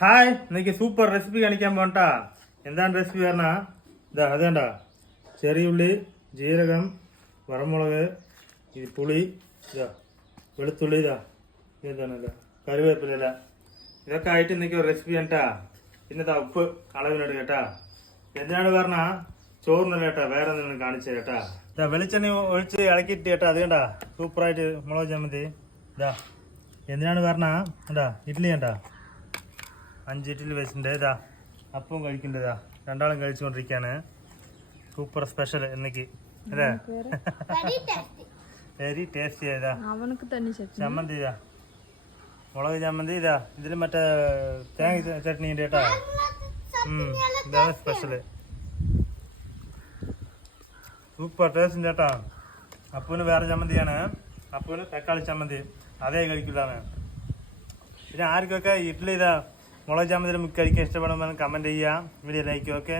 Hi എനിക്ക് super recipe കാണിക്കാൻ പോണ്ടാ. എന്താണ് റെസിപ്പി പറഞ്ഞാ ഇതാ അതേണ്ട ചെറിയ ഉള്ളി, ജീരകം, വറമുളക്, ഇത് പുളി, ഇതാ വെളുത്തുള്ളി, ഇതാ ഇതാണല്ലോ കറിവേപ്പില, ഇതൊക്കെ ആയിട്ട് എനിക്ക് റെസിപ്പി കേട്ടാ. പിന്നെ ഇതാ ഉപ്പ് അളവിനോട് കേട്ടാ. എന്തിനാണ് പറഞ്ഞാ ചോറിനല്ല കേട്ടാ, വേറെ എന്തെങ്കിലും കാണിച്ചു കേട്ടാ. ഇതാ വെളിച്ചെണ്ണ ഒഴിച്ച് ഇളക്കിയിട്ട് കേട്ടാ. അത് കണ്ടാ സൂപ്പറായിട്ട് മുളക് ചമ്മന്തി. ഇതാ എന്തിനാണ് പറഞ്ഞാ എന്താ ഇഡ്ഡലി കണ്ടാ 5 ഇഡ്ഡലി വെച്ചിട്ടുണ്ട്. ഇതാ അപ്പം കഴിക്കേണ്ടതാ, രണ്ടാളും കഴിച്ചുകൊണ്ടിരിക്കുകയാണ്. സൂപ്പർ സ്പെഷ്യൽ എന്നേക്ക് അല്ലേ, വെരി ടേസ്റ്റി ആയതാ ചമ്മന്തി. ഇതാ മുളക് ചമ്മന്തി. ഇതാ ഇതിൽ മറ്റേ തേങ്ങ ചട്നി ഉണ്ട് കേട്ടാ. ഇതാണ് സ്പെഷ്യല്, സൂപ്പർ ടേസ്റ്റ് കേട്ടാ. അപ്പൂന് വേറെ ചമ്മന്തിയാണ്, അപ്പൂന് തക്കാളി ചമ്മന്തി അതേ കഴിക്കില്ലാണ്. പിന്നെ ആർക്കൊക്കെ ഇഡ്ഡലി ഇതാ മുളക് ചമ്മന്തി കഴിക്കാൻ ഇഷ്ടപ്പെടുമ്പോൾ കമൻറ്റ് ചെയ്യുക, വീഡിയോ ലൈക്ക്. ഓക്കെ.